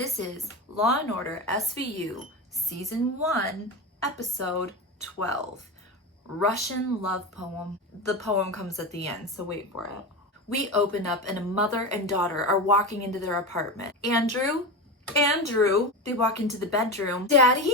This is Law & Order SVU, Season 1, Episode 12, Russian Love Poem. The poem comes at the end, so wait for it. We open up and a mother and daughter are walking into their apartment. Andrew, they walk into the bedroom. Daddy?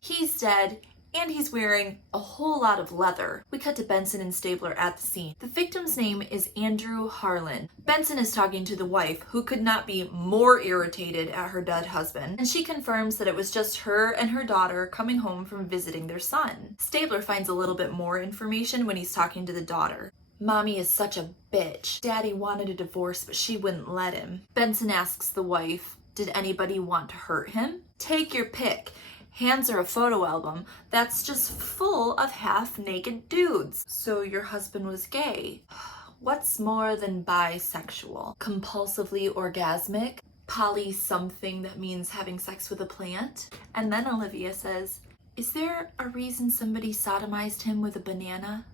He's dead. And he's wearing a whole lot of leather. We cut to Benson and Stabler at the scene. The victim's name is Andrew Harlan. Benson is talking to the wife, who could not be more irritated at her dead husband, and she confirms that it was just her and her daughter coming home from visiting their son. Stabler finds a little bit more information when he's talking to the daughter. Mommy is such a bitch. Daddy wanted a divorce, but she wouldn't let him. Benson asks the wife, did anybody want to hurt him? Take your pick. Hands her a photo album that's just full of half-naked dudes. So your husband was gay. What's more than bisexual? Compulsively orgasmic? Poly something that means having sex with a plant? And then Olivia says, is there a reason somebody sodomized him with a banana?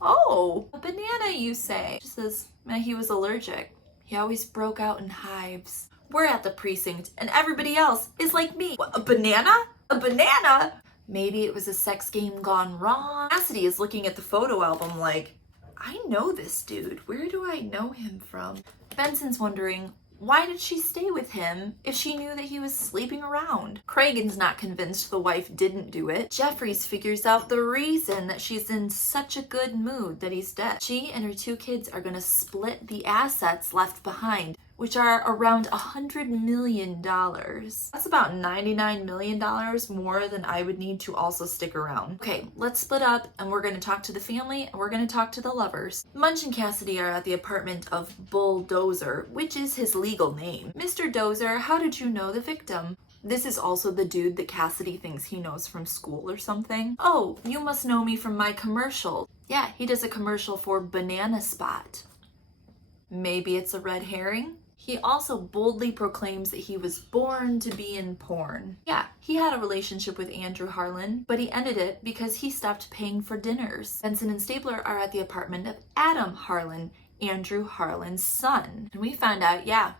Oh, a banana you say? She says, he was allergic. He always broke out in hives. We're at the precinct and everybody else is like me. What, a banana? A banana? Maybe it was a sex game gone wrong. Cassidy is looking at the photo album like, I know this dude. Where do I know him from? Benson's wondering, why did she stay with him if she knew that he was sleeping around? Cragen's not convinced the wife didn't do it. Jeffries figures out the reason that she's in such a good mood that he's dead. She and her 2 kids are gonna split the assets left behind, which are around $100 million. That's about $99 million more than I would need to also stick around. Okay, let's split up and we're gonna talk to the family and we're gonna talk to the lovers. Munch and Cassidy are at the apartment of Bulldozer, which is his legal name. Mr. Dozer, how did you know the victim? This is also the dude that Cassidy thinks he knows from school or something. Oh, you must know me from my commercial. Yeah, he does a commercial for Banana Spot. Maybe it's a red herring? He also boldly proclaims that he was born to be in porn. Yeah, he had a relationship with Andrew Harlan, but he ended it because he stopped paying for dinners. Benson and Stabler are at the apartment of Adam Harlan, Andrew Harlan's son. And we found out, yeah,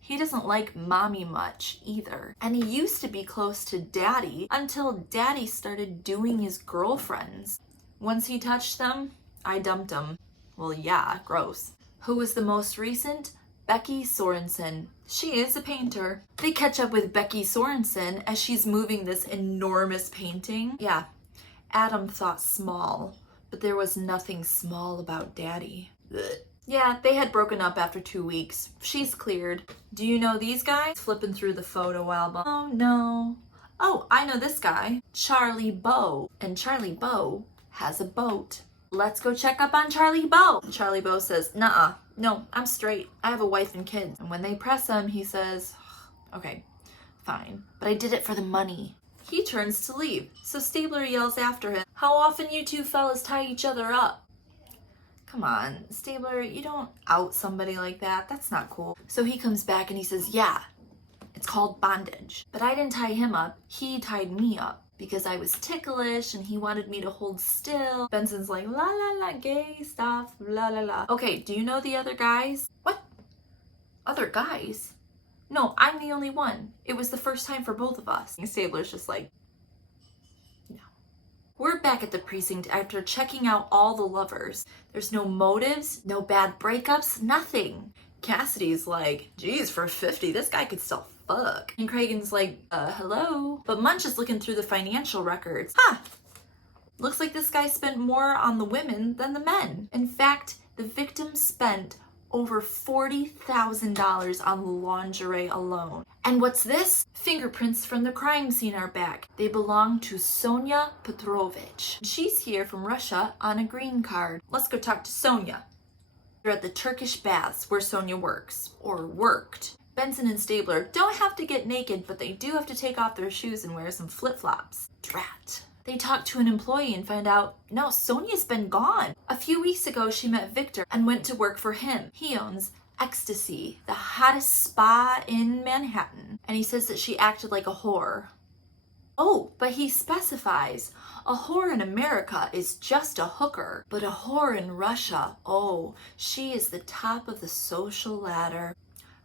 he doesn't like mommy much either. And he used to be close to daddy until daddy started doing his girlfriends. Once he touched them, I dumped him. Well, yeah, gross. Who was the most recent? Becky Sorensen. She is a painter. They catch up with Becky Sorensen as she's moving this enormous painting. Yeah, Adam thought small, but there was nothing small about Daddy. Ugh. Yeah, they had broken up after 2 weeks. She's cleared. Do you know these guys? Flipping through the photo album. Oh no. Oh, I know this guy. Charlie Bow. And Charlie Bow has a boat. Let's go check up on Charlie Bow. Charlie Bow says, nuh-uh. No, I'm straight. I have a wife and kids. And when they press him, he says, okay, fine, but I did it for the money. He turns to leave, so Stabler yells after him, how often you 2 fellas tie each other up? Come on, Stabler, you don't out somebody like that. That's not cool. So he comes back and he says, yeah, it's called bondage. But I didn't tie him up. He tied me up because I was ticklish and he wanted me to hold still. Benson's like, la la la, gay stuff, la la la. Okay, do you know the other guys? What? Other guys? No, I'm the only one. It was the first time for both of us. And Stabler's just like, no. We're back at the precinct after checking out all the lovers. There's no motives, no bad breakups, nothing. Cassidy's like, geez, for 50, this guy could still fuck. And Cragen's like, hello? But Munch is looking through the financial records. Huh, looks like this guy spent more on the women than the men. In fact, the victim spent over $40,000 on lingerie alone. And what's this? Fingerprints from the crime scene are back. They belong to Sonia Petrovich. She's here from Russia on a green card. Let's go talk to Sonia. They're at the Turkish baths where Sonia works, or worked. Benson and Stabler don't have to get naked, but they do have to take off their shoes and wear some flip-flops. Drat. They talk to an employee and find out, no, Sonia's been gone. A few weeks ago, she met Victor and went to work for him. He owns Ecstasy, the hottest spa in Manhattan. And he says that she acted like a whore. Oh, but he specifies, a whore in America is just a hooker, but a whore in Russia, oh, she is the top of the social ladder.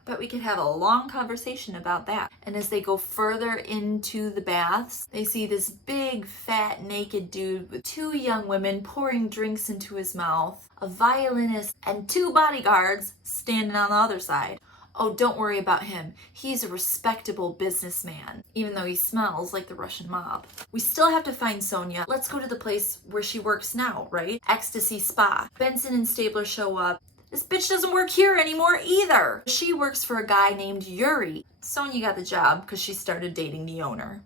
but we could have a long conversation about that. And as they go further into the baths, they see this big, fat, naked dude with 2 young women pouring drinks into his mouth, a violinist, and 2 bodyguards standing on the other side. Oh, don't worry about him. He's a respectable businessman, even though he smells like the Russian mob. We still have to find Sonia. Let's go to the place where she works now, right? Ecstasy Spa. Benson and Stabler show up. This bitch doesn't work here anymore either. She works for a guy named Yuri. Sonia got the job because she started dating the owner.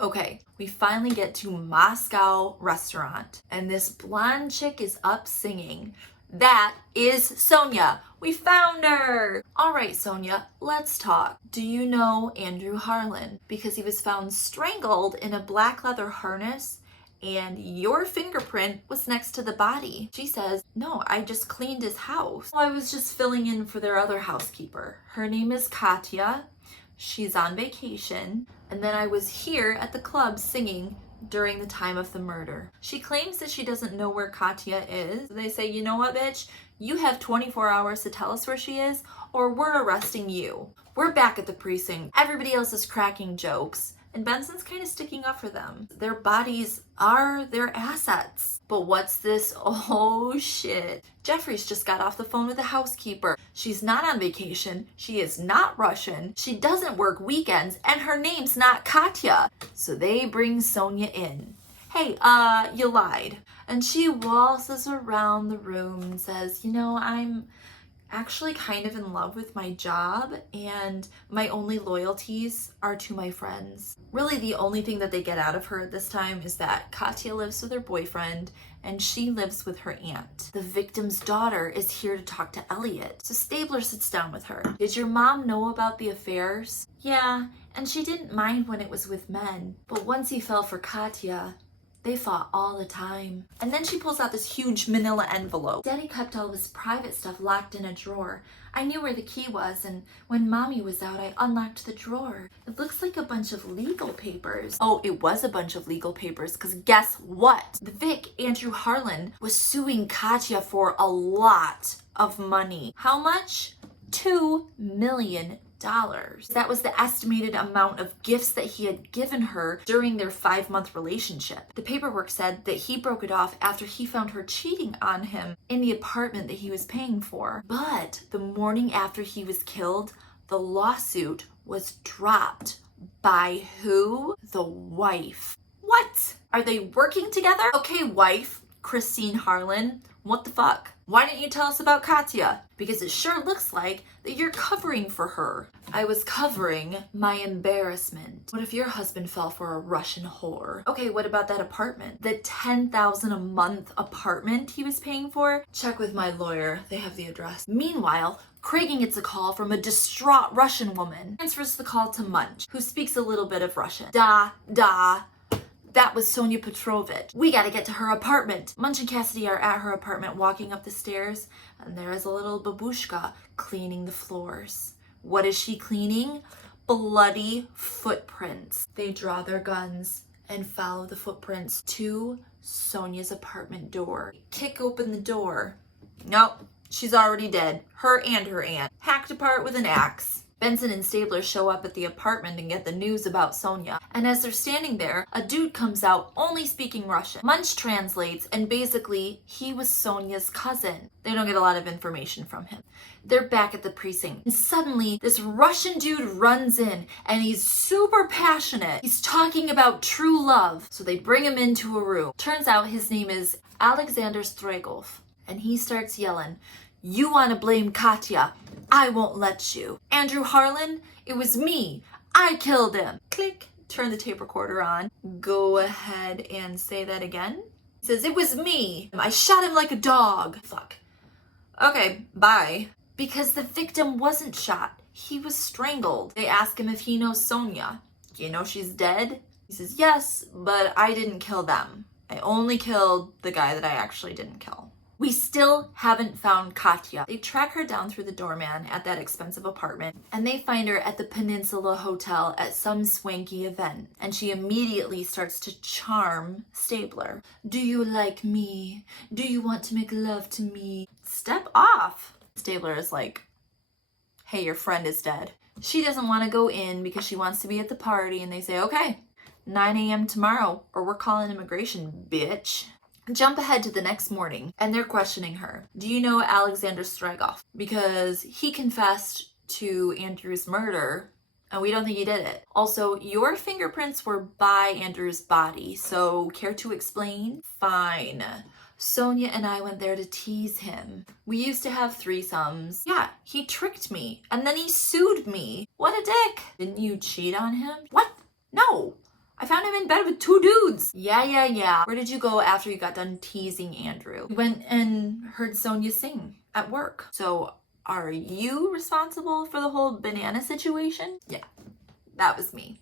Okay, we finally get to Moscow restaurant, and this blonde chick is up singing. That is Sonia. We found her. All right, Sonia, let's talk. Do you know Andrew Harlan? Because he was found strangled in a black leather harness and your fingerprint was next to the body. She says, no, I just cleaned his house. I was just filling in for their other housekeeper. Her name is Katya. She's on vacation. And then I was here at the club singing during the time of the murder. She claims that she doesn't know where Katya is. They say, you know what, bitch? You have 24 hours to tell us where she is, or we're arresting you. We're back at the precinct. Everybody else is cracking jokes, and Benson's kind of sticking up for them. Their bodies are their assets. But what's this? Oh shit. Jeffries just got off the phone with the housekeeper. She's not on vacation. She is not Russian. She doesn't work weekends, and her name's not Katya. So they bring Sonia in. Hey, you lied. And she waltzes around the room and says, you know, I'm actually kind of in love with my job, and my only loyalties are to my friends. Really, the only thing that they get out of her at this time is that Katya lives with her boyfriend and she lives with her aunt. The victim's daughter is here to talk to Elliot. So Stabler sits down with her. Did your mom know about the affairs? Yeah, and she didn't mind when it was with men. But once he fell for Katya, they fought all the time. And then she pulls out this huge manila envelope. Daddy kept all of his private stuff locked in a drawer. I knew where the key was, and when Mommy was out, I unlocked the drawer. It looks like a bunch of legal papers. Oh, it was a bunch of legal papers, because guess what? The Vic, Andrew Harlan, was suing Katya for a lot of money. How much? $2 million. That was the estimated amount of gifts that he had given her during their 5-month relationship. The paperwork said that he broke it off after he found her cheating on him in the apartment that he was paying for. But the morning after he was killed, the lawsuit was dropped. By who? The wife. What? Are they working together? Okay, wife, Christine Harlan. What the fuck? Why didn't you tell us about Katya? Because it sure looks like that you're covering for her. I was covering my embarrassment. What if your husband fell for a Russian whore? Okay, what about that apartment? The $10,000 a month apartment he was paying for? Check with my lawyer. They have the address. Meanwhile, Cragen gets a call from a distraught Russian woman. Transfers the call to Munch, who speaks a little bit of Russian. Da. That was Sonia Petrovich. We gotta get to her apartment. Munch and Cassidy are at her apartment walking up the stairs, and there is a little babushka cleaning the floors. What is she cleaning? Bloody footprints. They draw their guns and follow the footprints to Sonia's apartment door. Kick open the door. Nope, she's already dead. Her and her aunt. Hacked apart with an axe. Benson and Stabler show up at the apartment and get the news about Sonia. And as they're standing there, a dude comes out only speaking Russian. Munch translates, and basically, he was Sonia's cousin. They don't get a lot of information from him. They're back at the precinct. And suddenly, this Russian dude runs in, and he's super passionate. He's talking about true love. So they bring him into a room. Turns out his name is Alexander Stragov. And he starts yelling, "You want to blame Katya? I won't let you. Andrew Harlan, it was me. I killed him." Click. Turn the tape recorder on. Go ahead and say that again. He says, "It was me. I shot him like a dog." Fuck. Okay, bye. Because the victim wasn't shot. He was strangled. They ask him if he knows Sonia. Do you know she's dead? He says, yes, but I didn't kill them. I only killed the guy that I actually didn't kill. We still haven't found Katya. They track her down through the doorman at that expensive apartment, and they find her at the Peninsula Hotel at some swanky event. And she immediately starts to charm Stabler. "Do you like me? Do you want to make love to me? Step off." Stabler is like, hey, your friend is dead. She doesn't want to go in because she wants to be at the party, and they say, okay, 9 a.m. tomorrow, or we're calling immigration, bitch. Jump ahead to the next morning, and they're questioning her. Do you know Alexander Stregoff? Because he confessed to Andrew's murder, and we don't think he did it. Also, your fingerprints were by Andrew's body, so care to explain? Fine. Sonia and I went there to tease him. We used to have threesomes. Yeah, he tricked me, and then he sued me. What a dick. Didn't you cheat on him? What? No. I found him in bed with 2 dudes. Yeah. Where did you go after you got done teasing Andrew? We went and heard Sonia sing at work. So are you responsible for the whole banana situation? Yeah, that was me.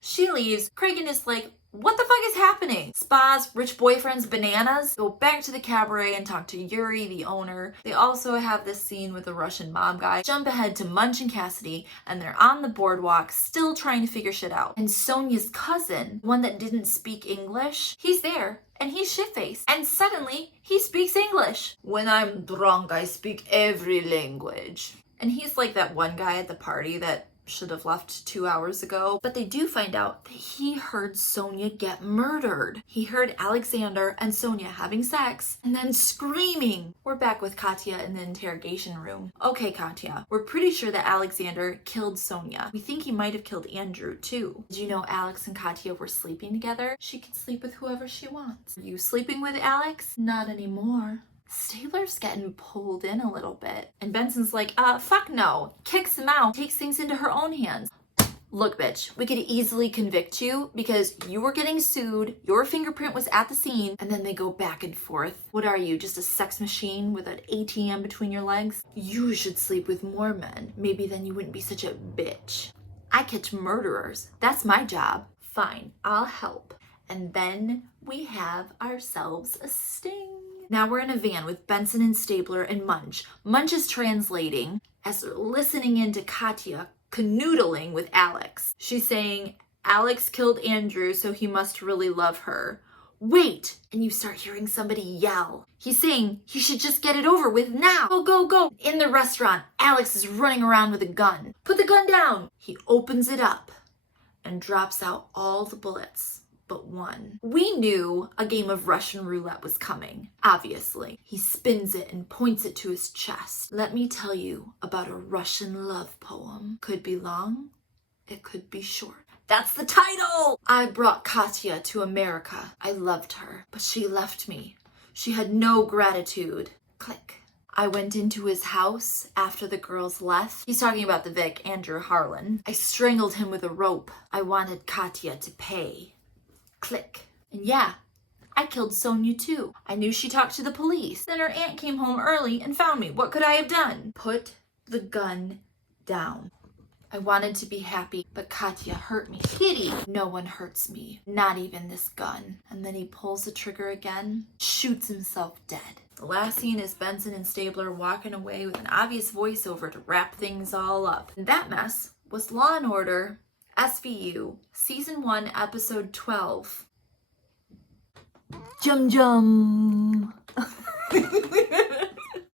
She leaves. Cragen is like, what the fuck is happening? Spas, rich boyfriends, bananas? Go back to the cabaret and talk to Yuri, the owner. They also have this scene with the Russian mob guy. Jump ahead to Munch and Cassidy, and they're on the boardwalk still trying to figure shit out. And Sonia's cousin, one that didn't speak English, he's there. And he's shit-faced. And suddenly, he speaks English. When I'm drunk, I speak every language. And he's like that one guy at the party that should have left 2 hours ago. But they do find out that he heard Sonia get murdered. He heard Alexander and Sonia having sex and then screaming. We're back with Katya in the interrogation room. Okay, Katya, we're pretty sure that Alexander killed Sonia. We think he might have killed Andrew too. Did you know Alex and Katya were sleeping together? She can sleep with whoever she wants. Are you sleeping with Alex? Not anymore. Stabler's getting pulled in a little bit. And Benson's like, fuck no. Kicks him out, takes things into her own hands. Look, bitch, we could easily convict you because you were getting sued, your fingerprint was at the scene, and then they go back and forth. What are you, just a sex machine with an ATM between your legs? You should sleep with more men. Maybe then you wouldn't be such a bitch. I catch murderers. That's my job. Fine, I'll help. And then we have ourselves a sting. Now we're in a van with Benson and Stabler and Munch. Munch is translating as they're listening in to Katya canoodling with Alex. She's saying, Alex killed Andrew, so he must really love her. Wait! And you start hearing somebody yell. He's saying he should just get it over with now. Go, go, go. In the restaurant, Alex is running around with a gun. Put the gun down. He opens it up and drops out all the bullets but one. We knew a game of Russian roulette was coming, obviously. He spins it and points it to his chest. Let me tell you about a Russian love poem. Could be long, it could be short. That's the title! I brought Katya to America. I loved her, but she left me. She had no gratitude. Click. I went into his house after the girls left. He's talking about the Vic, Andrew Harlan. I strangled him with a rope. I wanted Katya to pay. Click. And yeah, I killed Sonia too. I knew she talked to the police. Then her aunt came home early and found me. What could I have done? Put the gun down. I wanted to be happy, but Katya hurt me. Kitty! No one hurts me, not even this gun. And then he pulls the trigger again, shoots himself dead. The last scene is Benson and Stabler walking away with an obvious voiceover to wrap things all up. And that mess was Law & Order SVU, Season 1, Episode 12. Jum jum!